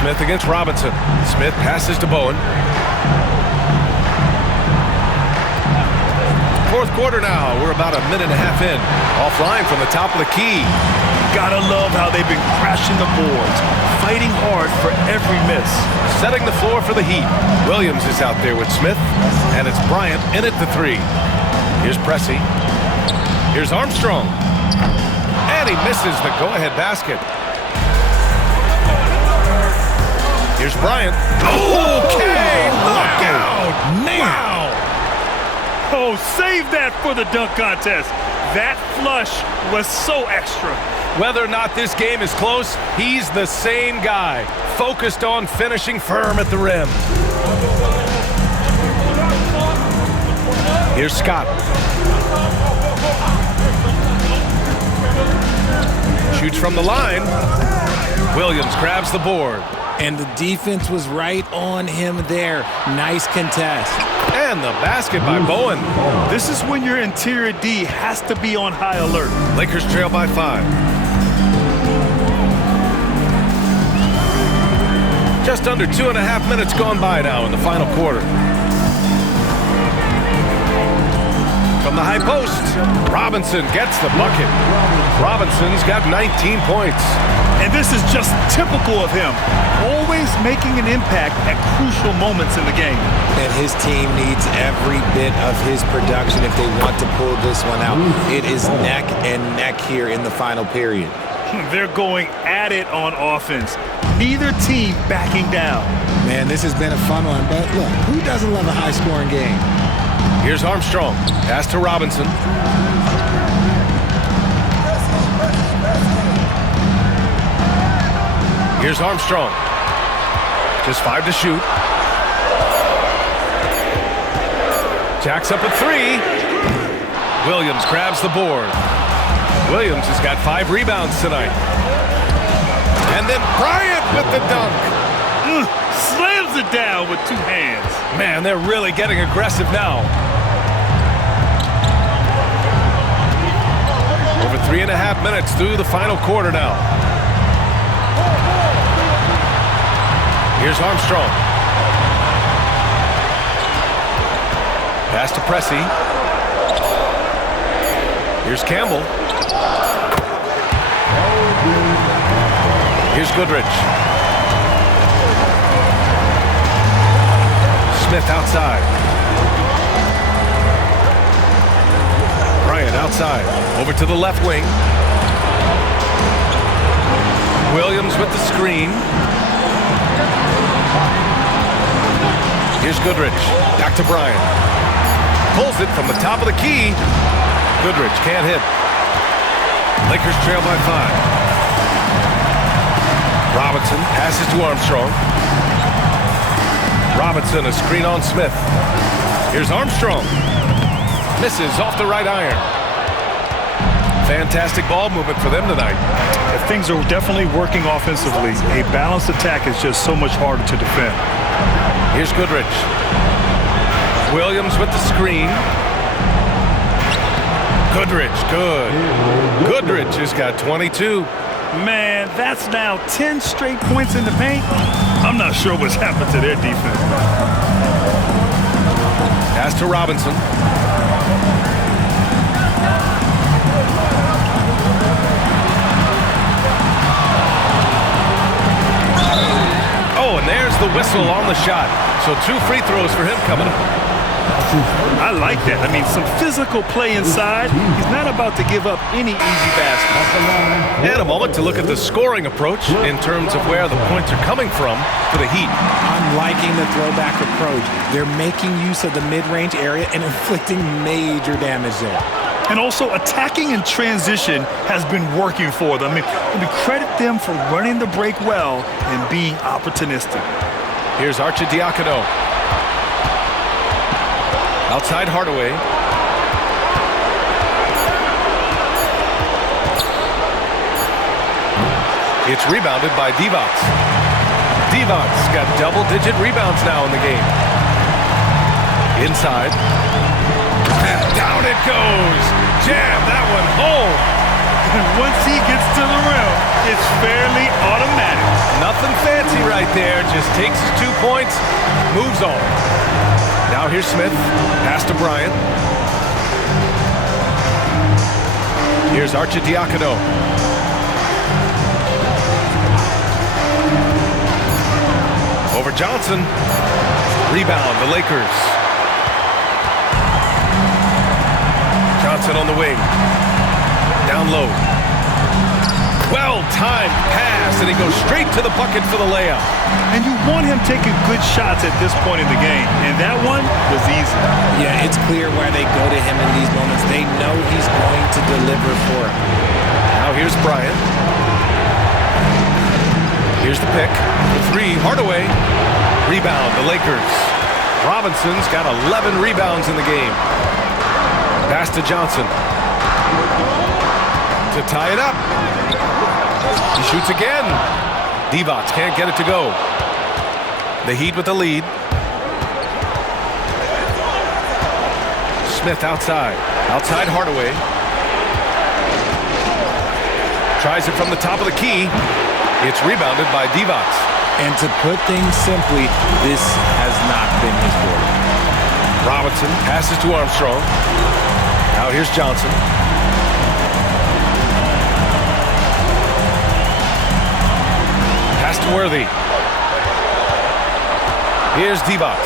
Smith against Robinson. Smith passes to Bowen. Fourth quarter now. We're about a minute and a half in. Offline from the top of the key. Gotta love how they've been crashing the boards, fighting hard for every miss. Setting the floor for the Heat. Williams is out there with Smith, and it's Bryant in at the three. Here's Pressey. Here's Armstrong. And he misses the go-ahead basket. Here's Bryant. Okay, look out! Wow! Oh, save that for the dunk contest. That flush was so extra. Whether or not this game is close, he's the same guy, focused on finishing firm at the rim. Here's Scott. Shoots from the line. Williams grabs the board. And the defense was right on him there. Nice contest. And the basket by Bowen. This is when your interior D has to be on high alert. Lakers trail by 5. Just under 2.5 minutes gone by now in the final quarter. From the high post, Robinson gets the bucket. Robinson's got 19 points. And this is just typical of him. Always making an impact at crucial moments in the game. And his team needs every bit of his production if they want to pull this one out. It is neck and neck here in the final period. They're going at it on offense. Neither team backing down. Man, this has been a fun one, but look, who doesn't love a high-scoring game? Here's Armstrong. Pass to Robinson. Here's Armstrong. Just 5 to shoot. Jacks up a 3. Williams grabs the board. Williams has got 5 rebounds tonight. And then Bryant with the dunk. Slams it down with 2 hands. Man, they're really getting aggressive now. Over 3.5 minutes through the final quarter now. Here's Armstrong. Pass to Pressey. Here's Campbell. Here's Goodrich. Smith outside. Bryant outside. Over to the left wing. Williams with the screen. Here's Goodrich. Back to Bryant. Pulls it from the top of the key. Goodrich can't hit. Lakers trail by 5. Robinson passes to Armstrong. Robinson, a screen on Smith. Here's Armstrong. Misses off the right iron. Fantastic ball movement for them tonight. Things are definitely working offensively. A balanced attack is just so much harder to defend. Here's Goodrich. Williams with the screen. Goodrich, good. Goodrich has got 22. Man, that's now 10 straight points in the paint. I'm not sure what's happened to their defense. Pass to Robinson. Oh, and there's the whistle on the shot. So 2 free throws for him coming up. I like that. I mean, some physical play inside. He's not about to give up any easy baskets. And a moment to look at the scoring approach in terms of where the points are coming from for the Heat. I'm liking the throwback approach. They're making use of the mid-range area and inflicting major damage there. And also, attacking in transition has been working for them. I mean, we credit them for running the break well and being opportunistic. Here's Arcidiacono. Outside Hardaway. It's rebounded by Divac. Divac's got double-digit rebounds now in the game. Inside. And down it goes. Jam that one home. And once he gets to the rim, it's fairly automatic. Nothing fancy right there. Just takes his 2 points, moves on. Now here's Smith. Pass to Bryant. Here's Arcidiacono. Over Johnson. Rebound, the Lakers. Johnson on the wing. Down low. Well-timed pass, and he goes straight to the bucket for the layup. And you want him taking good shots at this point in the game, and that one was easy. Yeah, it's clear why they go to him in these moments. They know he's going to deliver for him. Now here's Bryant. Here's the pick. The three, Hardaway. Rebound, the Lakers. Robinson's got 11 rebounds in the game. Pass to Johnson. To tie it up. He shoots again. Divac can't get it to go. The Heat with the lead. Smith outside. Outside Hardaway. Tries it from the top of the key. It's rebounded by Divac. And to put things simply, this has not been his quarter. Robinson passes to Armstrong. Now here's Johnson. Pass to Worthy. Here's Divac.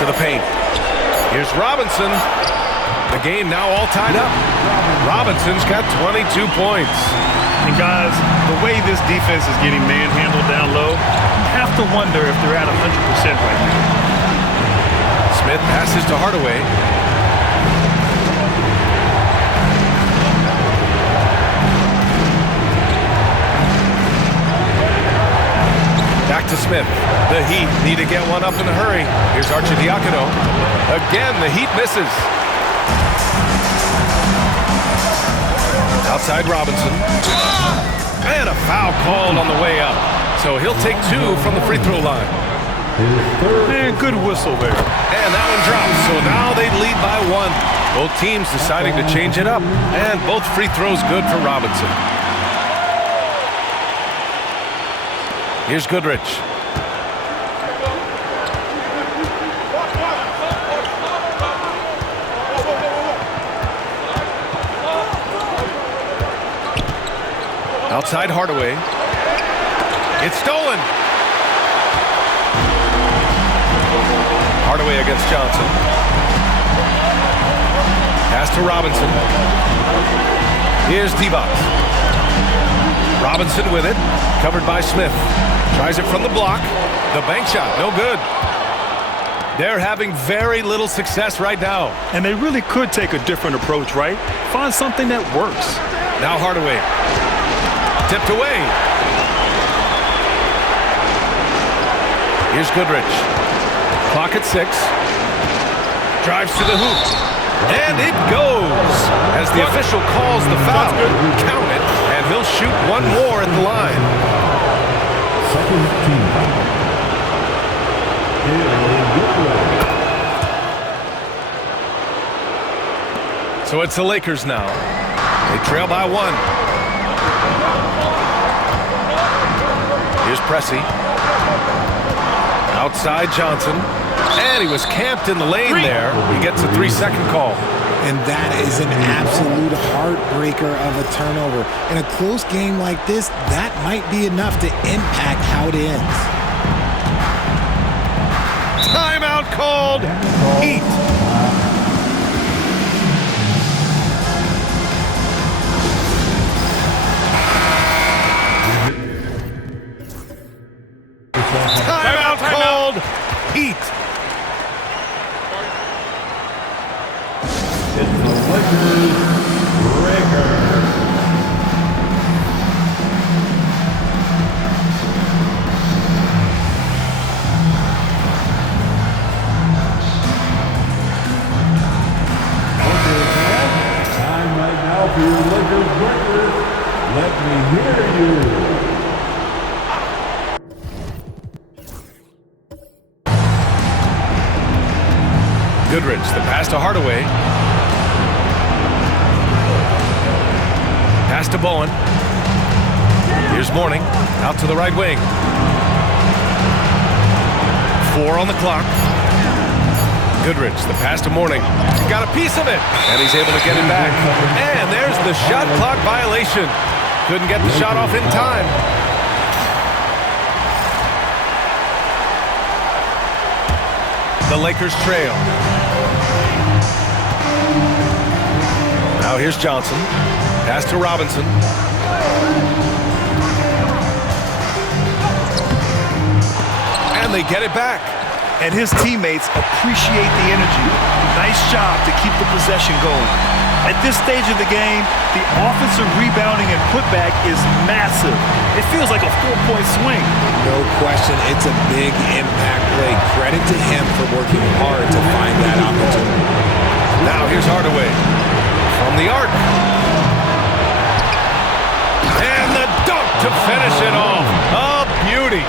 To the paint. Here's Robinson. The game now all tied up. Robinson's got 22 points. And guys, the way this defense is getting manhandled down low, you have to wonder if they're at 100% right now. Smith passes to Hardaway. Back to Smith. The Heat need to get one up in a hurry. Here's Arcidiacono. Again, the Heat misses. Outside Robinson. And a foul called on the way up. So he'll take two from the free throw line. Man, good whistle there. And that one drops. So now they lead by one. Both teams deciding to change it up. And both free throws good for Robinson. Here's Goodrich. Outside Hardaway. It's stolen. Hardaway against Johnson. Pass to Robinson. Here's Divac. Robinson with it. Covered by Smith. Tries it from the block. The bank shot, no good. They're having very little success right now. And they really could take a different approach, right? Find something that works. Now Hardaway. Tipped away. Here's Goodrich. Clock at 6. Drives to the hoop. And it goes. As the official calls the foul, count it, and he'll shoot one more at the line. Second team. So it's the Lakers now. They trail by one. Here's Pressey. Outside Johnson. And he was camped in the lane there. He gets a 3-second call. And that is an absolute heartbreaker of a turnover. In a close game like this, that might be enough to impact how it ends. Timeout called. Heat. Timeout called. Heat. It's the Lakers breaker. Okay, fans, time right now for your Lakers breakers. Let me hear you. Goodrich, the pass to Hardaway. Pass to Bowen. Here's Mourning out to the right wing. 4 on the clock. Goodrich, the pass to Mourning. Got a piece of it, and he's able to get it back. And there's the shot clock violation. Couldn't get the shot off in time. The Lakers trail. Now here's Johnson. Pass to Robinson. And they get it back. And his teammates appreciate the energy. Nice job to keep the possession going. At this stage of the game, the offensive rebounding and putback is massive. It feels like a 4-point swing. No question, it's a big impact play. Credit to him for working hard to find that opportunity. Now here's Hardaway from the arc. And the dunk to finish it off. A beauty.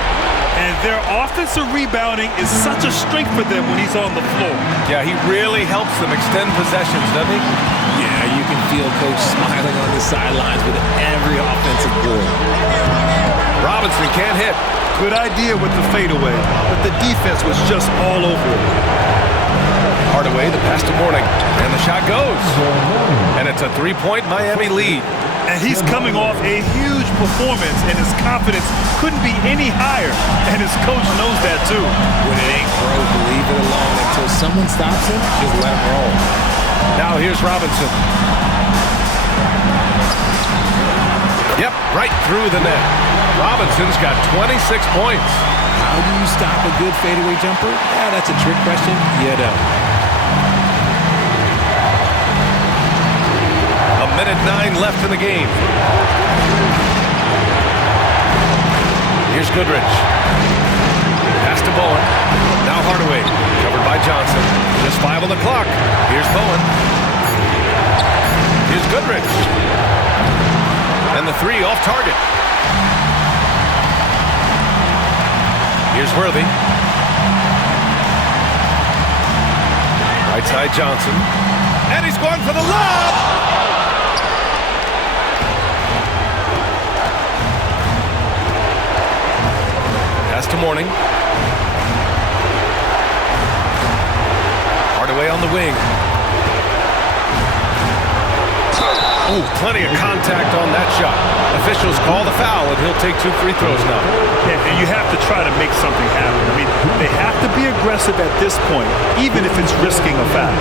And their offensive rebounding is such a strength for them when he's on the floor. Yeah, he really helps them extend possessions, doesn't he? Yeah, you can feel Coach smiling on the sidelines with every offensive board. Robinson can't hit. Good idea with the fadeaway, but the defense was just all over it. Hardaway, the pass to Mourning, and the shot goes. And it's a 3-point Miami lead. And he's coming off a huge performance, and his confidence couldn't be any higher. And his coach knows that too. When it ain't broke, leave it alone until someone stops him. Just let him roll. Now here's Robinson. Yep, right through the net. Robinson's got 26 points. How do you stop a good fadeaway jumper? Yeah, that's a trick question. You don't. Minute 9 left in the game. Here's Goodrich. Pass to Bowen. Now Hardaway. Covered by Johnson. Just 5 on the clock. Here's Bowen. Here's Goodrich. And the 3 off target. Here's Worthy. Right side Johnson. And he's going for the lob. To Mourning. Hardaway on the wing. Oh, plenty of contact on that shot. Officials call the foul, and he'll take 2 free throws now. Yeah, and you have to try to make something happen. I mean, they have to be aggressive at this point, even if it's risking a foul.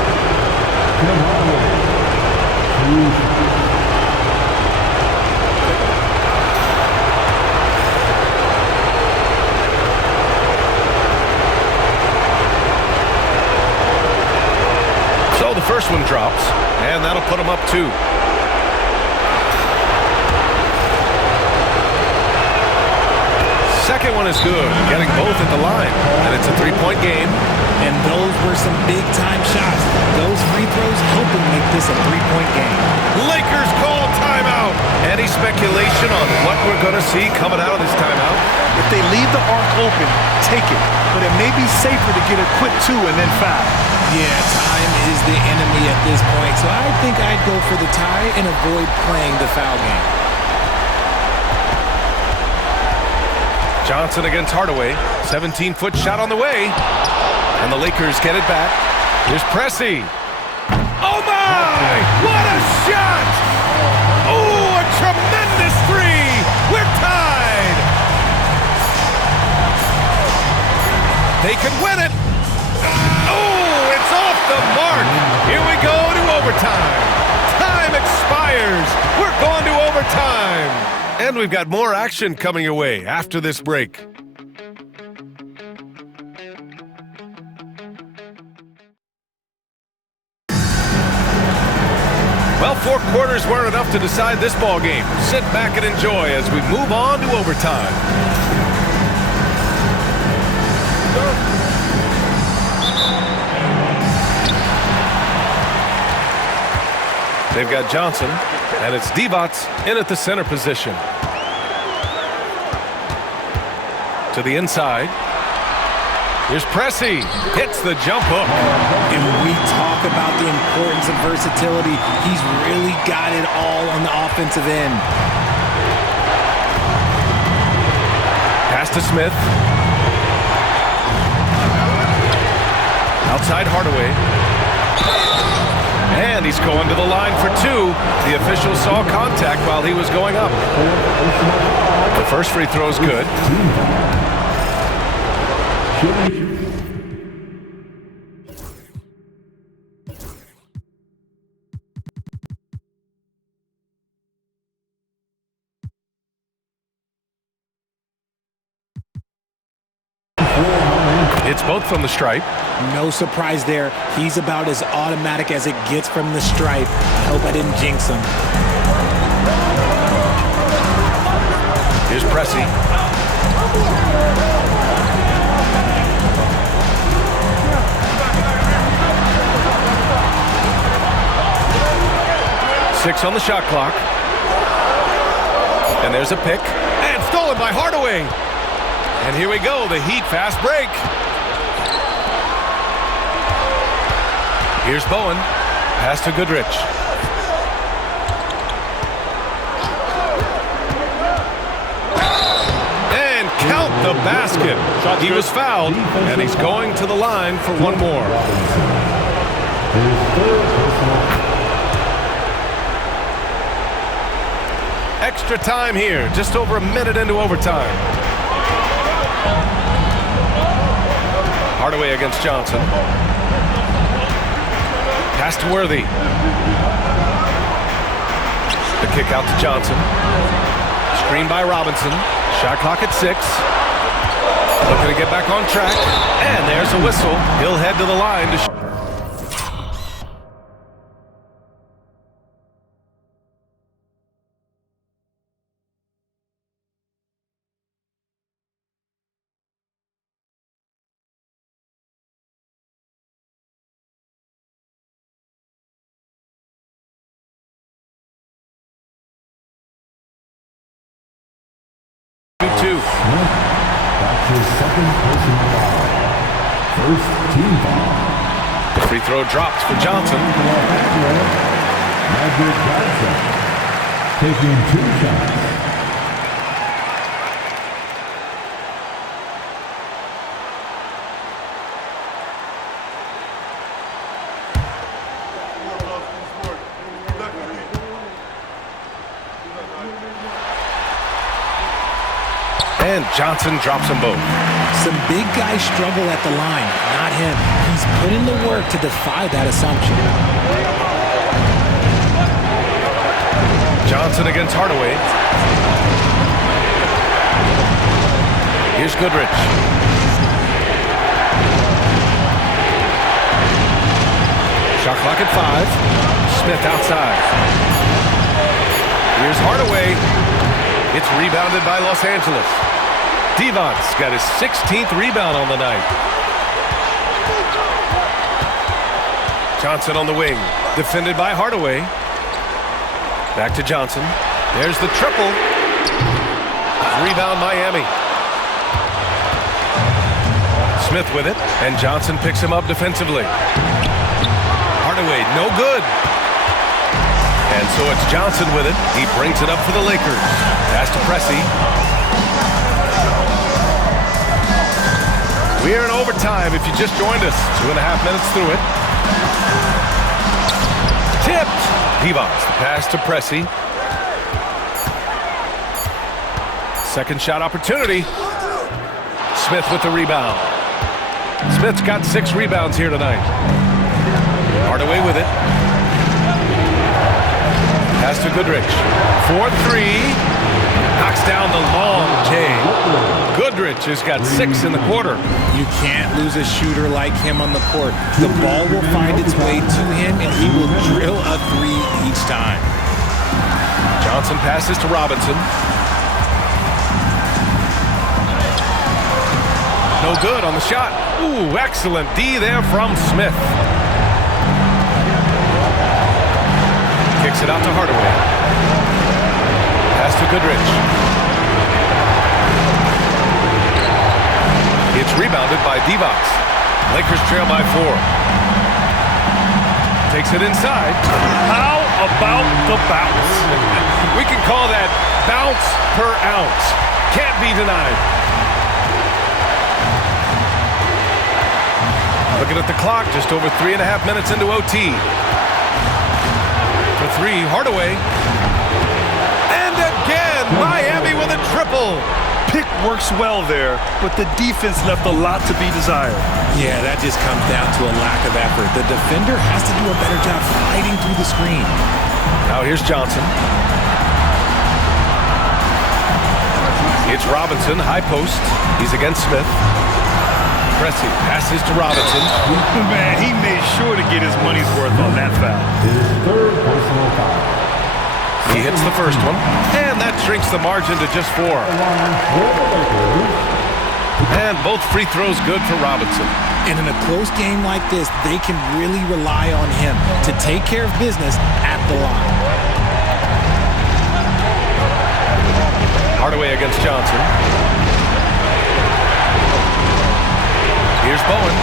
So the first one drops, and that'll put them up 2. Second one is good, getting both at the line, and it's a 3-point game. And those were some big-time shots. Those free throws helping make this a 3-point game. Lakers call timeout. Any speculation on what we're going to see coming out of this timeout? If they leave the arc open, take it. But it may be safer to get a quick 2 and then foul. Yeah, time is the enemy at this point, so I think I'd go for the tie and avoid playing the foul game. Johnson against Hardaway. 17-foot shot on the way. And the Lakers get it back. Here's Pressey. Oh, my! What a shot! Oh, a tremendous 3! We're tied! They can win it! Oh, it's off the mark! Here we go to overtime. Time expires. We're going to overtime. And we've got more action coming your way after this break. Well, 4 quarters weren't enough to decide this ball game. Sit back and enjoy as we move on to overtime. They've got Johnson, and it's Divac in at the center position. To the inside. Here's Pressey. Hits the jump hook. And when we talk about the importance of versatility, he's really got it all on the offensive end. Pass to Smith. Outside Hardaway. And he's going to the line for two. The official saw contact while he was going up. The first free throw is good. It's both from the stripe. No surprise there. He's about as automatic as it gets from the stripe. I hope I didn't jinx him. Here's Pressey. Six on the shot clock. And there's a pick. And stolen by Hardaway. And here we go, the Heat fast break. Here's Bowen. Pass to Goodrich. And count the basket. He was fouled, and he's going to the line for one more. Extra time here, just over a minute into overtime. Hardaway against Johnson. Pass to Worthy. The kick out to Johnson. Screen by Robinson. Shot clock at 6. Looking to get back on track. And there's a whistle. He'll head to the line to shoot. That's his second personal foul. First team foul. The free throw dropped for Johnson. Magic Johnson taking 2 shots. And Johnson drops them both. Some big guys struggle at the line, not him. He's put in the work to defy that assumption. Johnson against Hardaway. Here's Goodrich. Shot clock at 5. Smith outside. Here's Hardaway. It's rebounded by Los Angeles. Devon's got his 16th rebound on the night. Johnson on the wing. Defended by Hardaway. Back to Johnson. There's the triple. Rebound Miami. Smith with it. And Johnson picks him up defensively. Hardaway, no good. And so it's Johnson with it. He brings it up for the Lakers. Pass to Pressey. We are in overtime if you just joined us. 2.5 minutes through it. Tipped. Devon's the pass to Pressey. Second shot opportunity. Smith with the rebound. Smith's got 6 rebounds here tonight. Hardaway with it. Pass to Goodrich. 4-3. Knocks down the long K. Goodrich has got 6 in the quarter. You can't lose a shooter like him on the court. The ball will find its way to him, and he will drill a 3 each time. Johnson passes to Robinson. No good on the shot. Ooh, excellent D there from Smith. Kicks it out to Hardaway. Pass to Goodrich. It's It's rebounded by Divac. Lakers trail by 4. Takes it inside. How about the bounce? We can call that bounce per ounce. Can't be denied. Looking at the clock, just over 3.5 minutes into OT. For 3, Hardaway. And again, Miami with a triple. Pick works well there, but the defense left a lot to be desired. Yeah, that just comes down to a lack of effort. The defender has to do a better job fighting through the screen. Now here's Johnson. It's Robinson, high post. He's against Smith. Pressey passes to Robinson. Man, he made sure to get his money's worth on that foul. His third personal foul. He hits the first one, and that shrinks the margin to just 4. And both free throws good for Robinson. And in a close game like this, they can really rely on him to take care of business at the line. Hardaway against Johnson. Here's Bowen.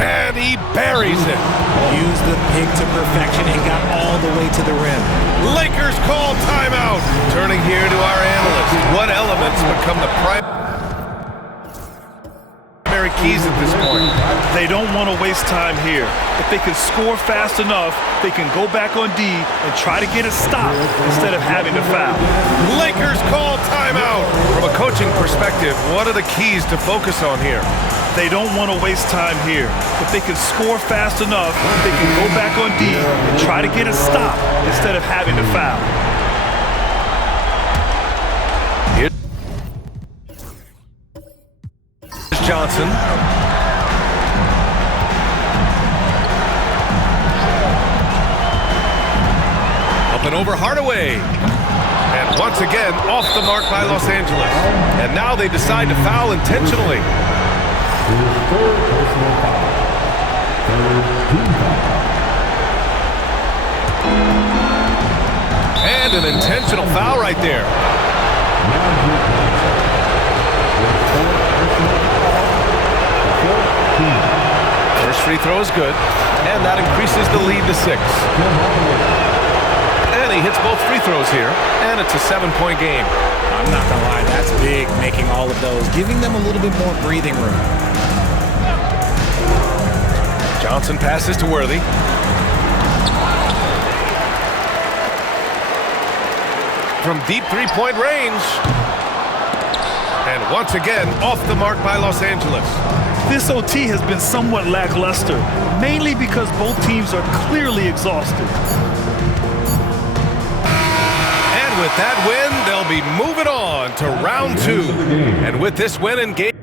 And he buries it. Used the pick to perfection and got all the way to the rim. Lakers call timeout. Turning here to our analyst. What elements become the primary keys at this point? They don't want to waste time here. If they can score fast enough, they can go back on D and try to get a stop instead of having to foul. Lakers call timeout. From a coaching perspective, what are the keys to focus on here? They don't want to waste time here. If they can score fast enough, they can go back on D and try to get a stop instead of having to foul. Here's Johnson. Up and over Hardaway. And once again, off the mark by Los Angeles. And now they decide to foul intentionally. His third personal foul. Third team foul. And an intentional foul right there. First free throw is good. And that increases the lead to 6. And he hits both free throws here. And it's a 7-point game. I'm not going to lie, that's big, making all of those, giving them a little bit more breathing room. Johnson passes to Worthy. From deep three-point range. And once again, off the mark by Los Angeles. This OT has been somewhat lackluster, mainly because both teams are clearly exhausted. And with that win, they'll be moving on to round 2. And with this win in game